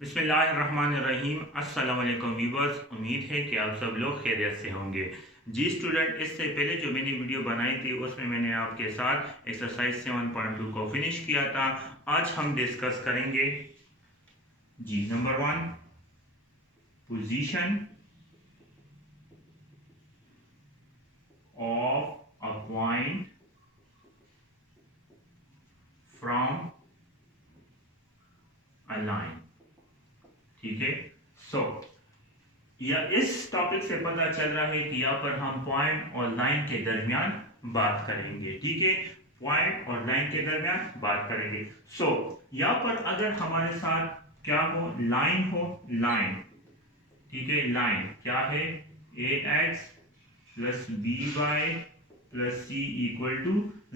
बिस्मिल्लाहिर्रहमानिर्रहीम। अस्सलाम वालेकुम व्यूअर्स, उम्मीद है कि आप सब लोग खैरियत से होंगे। जी स्टूडेंट, इससे पहले जो मैंने वीडियो बनाई थी उसमें मैंने आपके साथ एक्सरसाइज 7.2 को फिनिश किया था। आज हम डिस्कस करेंगे जी number 1, position of a point from a line. ठीक है, सो या इस टॉपिक से पता चल रहा है कि यहाँ पर हम पॉइंट और लाइन के दरमियान बात करेंगे। ठीक है, पॉइंट और लाइन के दरमियान बात करेंगे। सो यहाँ पर अगर हमारे साथ क्या हो, लाइन हो, लाइन। ठीक है, लाइन क्या है, a x plus b y plus c equal to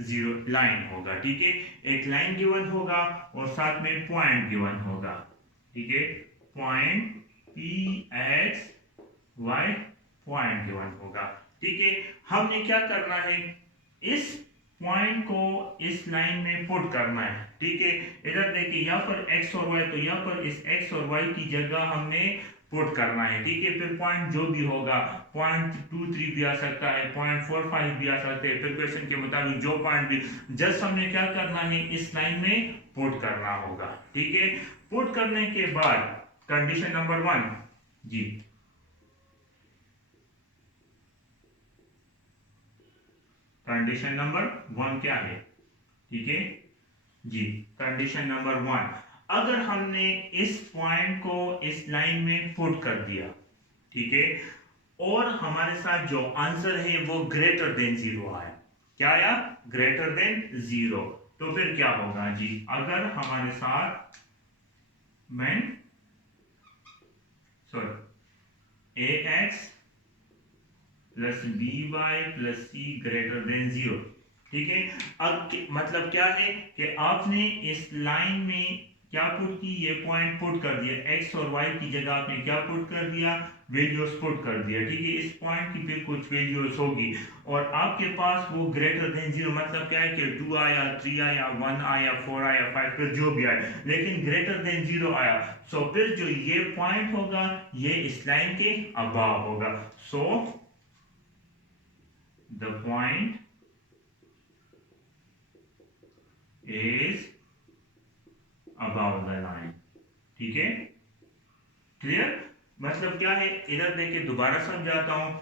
0 line होगा। ठीक है, एक लाइन गिवन होगा और साथ में पॉइंट गिवन होगा। ठीक है, point P X Y point given होगा। ठीक है, हमने क्या करना है, इस पॉइंट को इस लाइन में पुट करना है। ठीक है, इधर देखिए यहाँ पर x और y, तो यहाँ पर इस x और y की जगह हमने पुट करना है। ठीक है, फिर पॉइंट जो भी होगा, .23 भी आ सकता है, .45 भी आ सकते हैं, फिर क्वेश्चन के मुताबिक जो पॉइंट भी, जस्ट हमने क्या करना है, इस लाइन में पुट करना होगा। ठीक है, पुट करने के बाद कंडीशन नंबर 1 जी, कंडीशन नंबर 1 क्या है, ठीक है जी, कंडीशन नंबर 1, अगर हमने इस पॉइंट को इस लाइन में पुट कर दिया, ठीक है, और हमारे साथ जो आंसर है वो ग्रेटर देन 0 आया, क्या आया, ग्रेटर देन 0, तो फिर क्या होगा जी, अगर हमारे साथ मैं sorry a x plus b y plus c greater than 0। ठीक है, अब मतलब क्या है कि आपने इस लाइन में क्या पुट की, ये पॉइंट पुट कर दिया, x और y की जगह आपने क्या पुट कर दिया, वैल्यूज पुट कर दिया। ठीक है, इस पॉइंट की फिर कुछ वैल्यूज होगी और आपके पास वो ग्रेटर देन 0 मतलब क्या है कि 2 आया, 3 आया, 1 आया, 4 आया, 5, फिर जो भी आया, लेकिन ग्रेटर देन 0 आया। सो फिर जो ये पॉइंट होगा ये इस लाइन के अबाव होगा। सो the point is above the line। ठीक है, क्लियर, मतलब क्या है, इधर देखिए दोबारा समझाता हूं,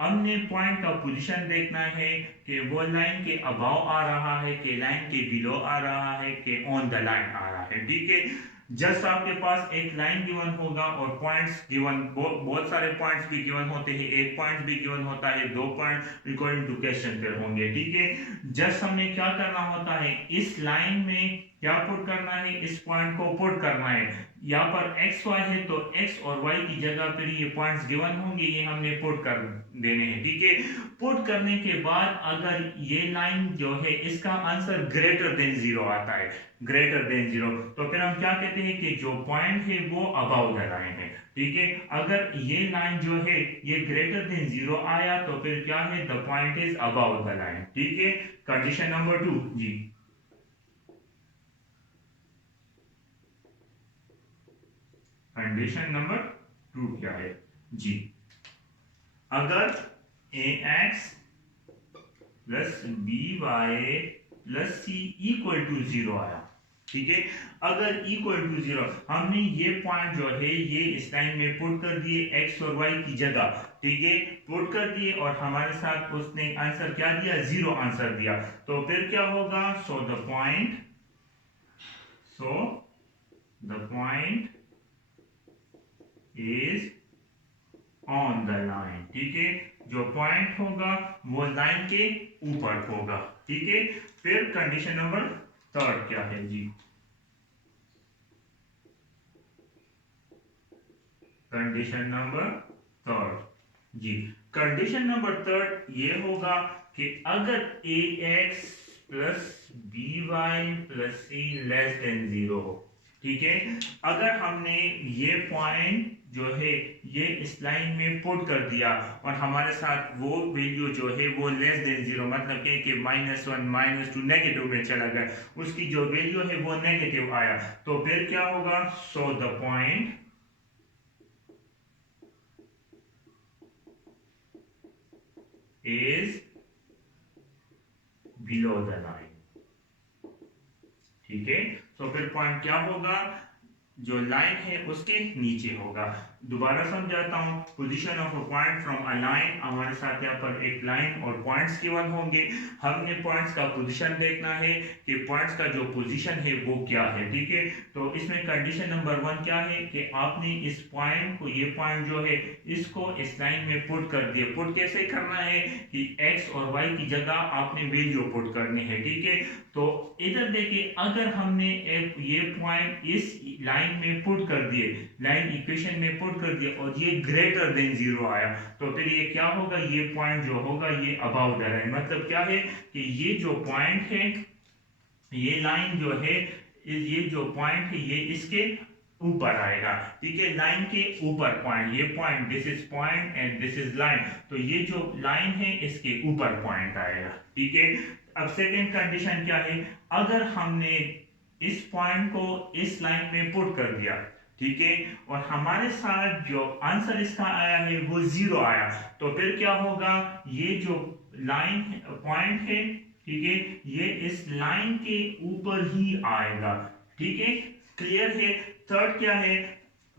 हमने पॉइंट का पोजीशन देखना है कि वो लाइन के अबाव आ रहा है कि लाइन के बिलो आ रहा है कि ऑन द लाइन आ रहा है। ठीक है, जस्ट आपके पास एक लाइन गिवन होगा और पॉइंट्स गिवन, बहुत सारे पॉइंट्स भी गिवन होते हैं, एक पॉइंट भी गिवन होता है, दो पॉइंट अकॉर्डिंग टू क्वेश्चन फिर होंगे। ठीक है, जस्ट हमने क्या करना होता है, इस लाइन में क्या पुट करना है, इस पॉइंट को पुट करना है। यहाँ पर एक्स वाई है तो एक्स और वाई की जगह पर ये पॉइंट्स गिवन होंगे, ये हमने पुट कर देने हैं। ठीक है, पुट करने के बाद अगर ये लाइन जो है इसका आंसर ग्रेटर देन 0 आता है, ग्रेटर देन 0, तो फिर हम क्या कहते हैं कि जो पॉइंट है वो अबाउ द लाइन है। ठीक है, अगर ये लाइन जो है ये ग्रेटर देन 0 आया तो फिर क्या है, the point is above the line. ठीक है, कंडीशन नंबर 2 जी, कंडीशन नंबर 2 क्या है जी, अगर a x plus b y plus c equal to 0 आया। ठीक है, अगर इक्वल टू 0, हमने ये पॉइंट जो है ये इस लाइन में पुट कर दिए एक्स और वाई की जगह। ठीक है, पुट कर दिए और हमारे साथ उसने आंसर क्या दिया, 0 आंसर दिया, तो फिर क्या होगा, so the point is on the line. ठीक है, जो पॉइंट होगा वो लाइन के ऊपर होगा। ठीक है, फिर कंडीशन नंबर 3 क्या है जी, कंडीशन नंबर 3 जी, कंडीशन नंबर 3 ये होगा कि अगर a x plus b y plus c less than 0 हो। ठीक है। अगर हमने ये पॉइंट जो है ये इस लाइन में पुट कर दिया और हमारे साथ वो वैल्यू जो है वो लेस देन जीरो, मतलब कि -1 -2 नेगेटिव में चला गया, उसकी जो वैल्यू है वो नेगेटिव आया, तो फिर क्या होगा? So the point is below the line. ठीक है, तो फिर पॉइंट क्या होगा? जो लाइन है उसके नीचे होगा। दोबारा समझाता हूँ, position of a point from a line, हमारे साथ यहाँ पर एक लाइन और पॉइंट्स गिवन होंगे। हमने पॉइंट्स का पोजीशन देखना है कि पॉइंट्स का जो पोजीशन है वो क्या है। ठीक है, तो इसमें कंडीशन नंबर 1 क्या है कि आपने इस पॉइंट को, ये पॉइंट जो है इसको इस लाइन में पुट कर दिया। पुट कैसे करना है कि x और y की जगह आपने वैल्यू पुट करनी है। ठीक है, तो इधर देखिए, अगर हमने ये पॉइंट इस लाइन में पुट कर दिए, लाइन इक्वेशन में पुट कर दिया और ये ग्रेटर देन जीरो आया, तो फिर ये क्या होगा? ये पॉइंट जो होगा ये अबाउट द लाइन। मतलब क्या है कि ये जो पॉइंट है, ये लाइन जो है, ये जो पॉइंट है ये इसके ऊपर आएगा। ठीक है, लाइन के ऊपर पॉइंट, ये point, this is point and this is line, तो ये जो लाइन है इसके ऊपर पॉइंट आएगा। ठीक है, अब सेकेंड कंडीशन क्या है? अगर हमने इस पॉइंट को इस लाइन में पुट कर दिया, ठीक है, और हमारे साथ जो आंसर इसका आया है वो जीरो आया, तो फिर क्या होगा? ये जो लाइन पॉइंट है, ठीक है, ये इस लाइन के ऊपर ही आएगा। ठीक है, क्लियर है? थर्ड क्या है?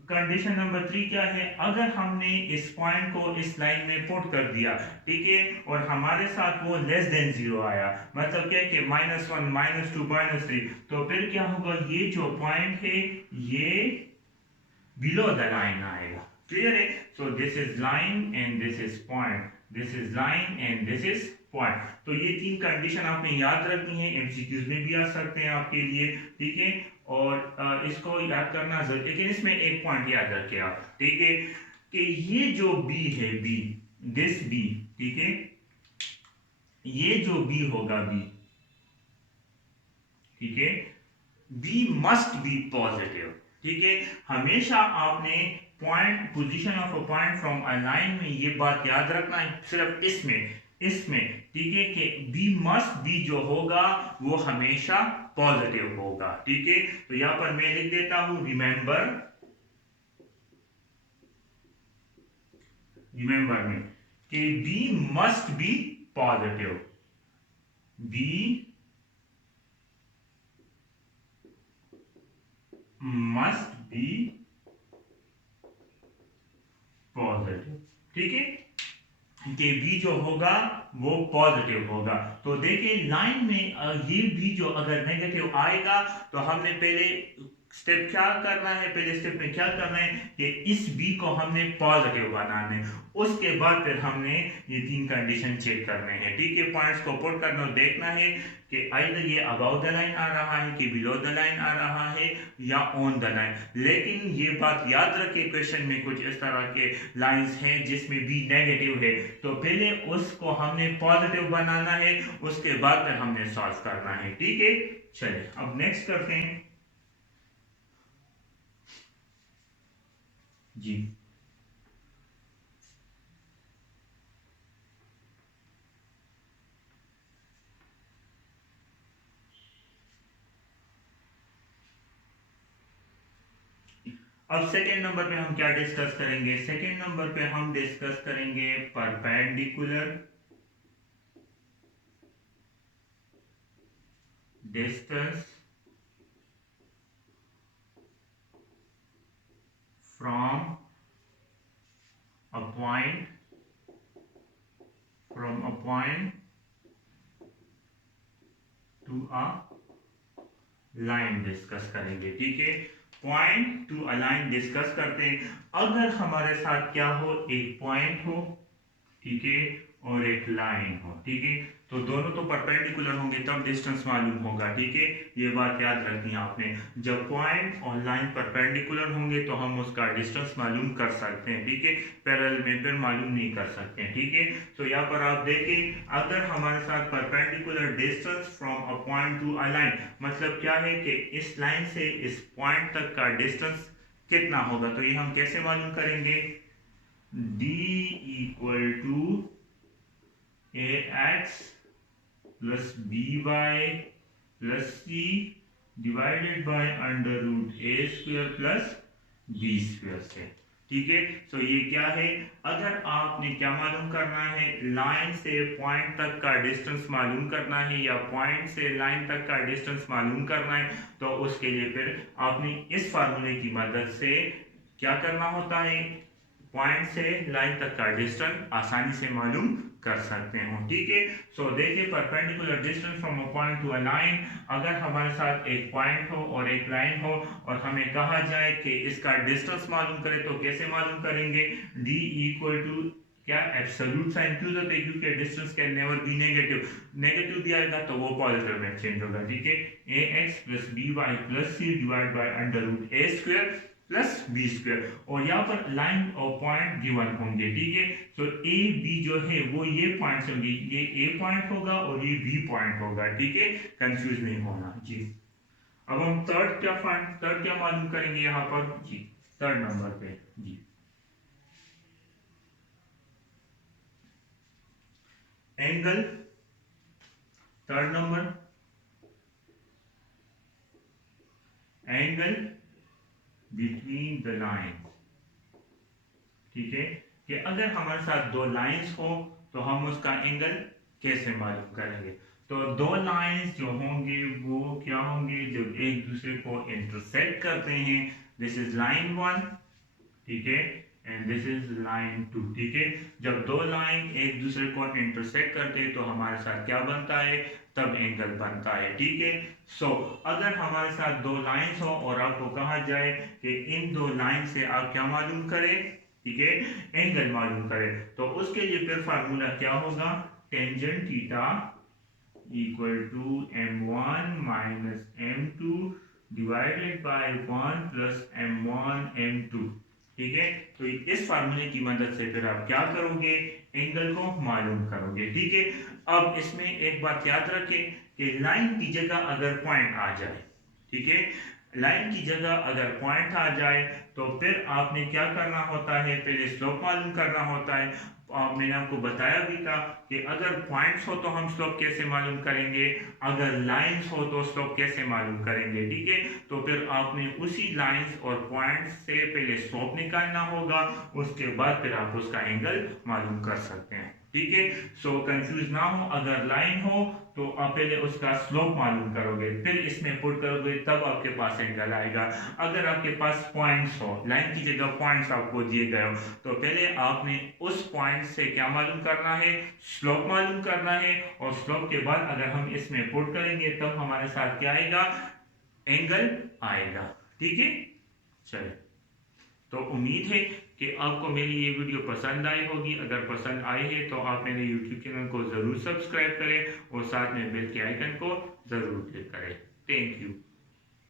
कंडीशन नंबर 3 क्या है? अगर हमने इस पॉइंट को इस लाइन में पुट कर दिया, ठीक है, और हमारे साथ वो लेस देन जीरो आया, मतलब क्या कि -1 -2 -3, तो फिर क्या होगा? ये जो पॉइंट है ये बिलो द लाइन आएगा। क्लियर है? So this is line and this is point, this is line and this is point. तो ये 3 कंडीशन आपने याद रखनी है, एमसीक्यूज में भी आ सकते हैं आपके लिए। ठीक है, और इसको याद करना जरूर, लेकिन इसमें एक पॉइंट याद रखें आप, ठीक है, कि ये जो बी है, बी, दिस बी, ठीक है, ये जो बी होगा, बी, ठीक है, बी मस्ट बी पॉजिटिव। ठीक है, हमेशा आपने point, position of a point from a line में ये बात याद रखना है, सिर्फ इसमें ठीक है, कि बी मस्ट बी जो होगा वो हमेशा पॉजिटिव होगा। ठीक है, तो यहां पर मैं लिख देता हूं, रिमेंबर में कि B must be positive, B must be positive. ठीक है, कि बी जो होगा वो पॉजिटिव होगा। तो देखिए लाइन में ये बी जो अगर नेगेटिव आएगा तो हमने पहले स्टेप क्या करना है, पहले स्टेप में क्या करना है कि इस बी को हमने पॉजिटिव बनाना है, उसके बाद फिर हमने ये 3 कंडीशन चेक करने हैं। ठीक है, पॉइंट्स को पुट करना, देखना है कि आइदर ये अबाउट द लाइन आ रहा है कि बिलो द लाइन आ रहा है या ऑन द लाइन। लेकिन ये बात याद रखिए, क्वेश्चन में कुछ इस तरह के लाइंस हैं जिसमें बी नेगेटिव है, तो पहले उसको हमने पॉजिटिव बनाना है, उसके बाद फिर हमने सॉल्व करना है। ठीक है, चलिए अब नेक्स्ट करते हैं जी। अब सेकेंड नंबर पे हम क्या डिस्कस करेंगे? सेकेंड नंबर पे हम डिस्कस करेंगे perpendicular distance from a point to a line discuss करेंगे। ठीक है, point to a line discuss करते हैं। अगर हमारे साथ क्या हो, एक पॉइंट हो, ठीक है, और एक लाइन हो। ठीक है, तो दोनों तो परपेंडिकुलर होंगे तब डिस्टेंस मालूम होगा, ठीक है। ये बात याद रखनी है आपने, जब पॉइंट और लाइन परपेंडिकुलर होंगे तो हम उसका डिस्टेंस मालूम कर सकते हैं, ठीक है। पैरेलल में फिर मालूम नहीं कर सकते हैं, ठीक है। तो यहाँ पर आप देखें, अगर हमारे साथ perpendicular distance from a point to a line, मतलब क्या है कि इस लाइन से इस पॉइंट तक का डिस्टेंस कितना होगा, तो ये हम कैसे मालूम करेंगे, d equal to ax plus by plus c divided by under root A square plus B square से, ठीक है। तो ये क्या है, अगर आपने क्या मालूम करना है, लाइन से पॉइंट तक का डिस्टेंस मालूम करना है या पॉइंट से लाइन तक का डिस्टेंस मालूम करना है, तो उसके लिए फिर आपने इस फार्मूले की मदद से क्या करना होता है, पॉइंट से लाइन तक का डिस्टेंस आसानी से मालूम कर सकते हो, ठीक है। सो देखिए, perpendicular distance from a point to a line, अगर हमारे साथ एक पॉइंट हो और एक लाइन हो और हमें कहा जाए कि इसका डिस्टेंस मालूम करें, तो कैसे मालूम करेंगे, d इक्वल टू क्या, एब्सोल्यूट साइन क्यों होता है, क्योंकि distance can never be negative, negative भी आएगा तो वो पॉजिटिव में चेंज होगा, ठीक है। ax plus by plus c divide by under root A square plus B square, और यहाँ पर लाइन और पॉइंट गिवन होंगे, ठीक है। तो ए बी जो है वो ये पॉइंट से होंगे, ये ए पॉइंट होगा और ये बी पॉइंट होगा, ठीक है, कंफ्यूज नहीं होना जी। अब हम थर्ड क्या मालूम करेंगे यहाँ पर जी, थर्ड नंबर पे जी, angle, third number angle between the lines, ठीक है। कि अगर हमारे साथ दो लाइंस हो तो हम उसका एंगल कैसे मालूम करेंगे, तो दो लाइंस जो होंगे वो क्या होंगे, जो एक दूसरे को इंटरसेक्ट करते हैं, दिस इज लाइन वन, ठीक है, and this is line two, ठीक है। जब दो लाइन एक दूसरे को इंटरसेक्ट करते हैं तो हमारे साथ क्या बनता है, तब एंगल बनता है, ठीक है। सो अगर हमारे साथ दो लाइंस हो और आपको कहा जाए कि इन दो लाइन से आप क्या मालूम करें, ठीक है, एंगल मालूम करें, तो उसके लिए फिर फार्मूला क्या होगा, tangent theta equal to m1 minus m2 divided by 1 plus m1 m2, ठीक है। तो इस फार्मूले की मदद से फिर आप क्या करोगे, एंगल को मालूम करोगे, ठीक है। अब इसमें एक बात याद रखें कि लाइन की जगह अगर पॉइंट आ जाए, ठीक है, लाइन की जगह अगर पॉइंट आ जाए तो फिर आपने क्या करना होता है, पहले स्लोप मालूम करना होता है। मैंने आपको बताया भी था कि अगर पॉइंट्स हो तो हम स्लोप कैसे मालूम करेंगे, अगर लाइंस हो तो स्लोप कैसे मालूम करेंगे, ठीक है। तो फिर आपने उसी लाइंस और पॉइंट्स से पहले स्लोप निकालना होगा, उसके बाद फिर आप उसका एंगल मालूम कर सकते हैं, ठीक है। सो कंफ्यूज ना हो, अगर लाइन हो तो आप पहले उसका स्लोप मालूम करोगे, फिर इसमें पुट करोगे, तब आपके पास एंगल आएगा। अगर आपके पास पॉइंट्स हो, लाइन की जगह पॉइंट्स आपको दिए गए हो, तो पहले आपने उस पॉइंट से क्या मालूम करना है, स्लोप मालूम करना है, और स्लोप के बाद अगर हम इसमें पुट करेंगे तब हमारे साथ क्या आएगा, एंगल आएगा, ठीक है। चलिए, तो उम्मीद है कि आपको मेरी ये वीडियो पसंद आई होगी। अगर पसंद आई है तो आप मेरे YouTube चैनल को ज़रूर सब्सक्राइब करें और साथ में बेल के आइकन को ज़रूर क्लिक करें। Thank you.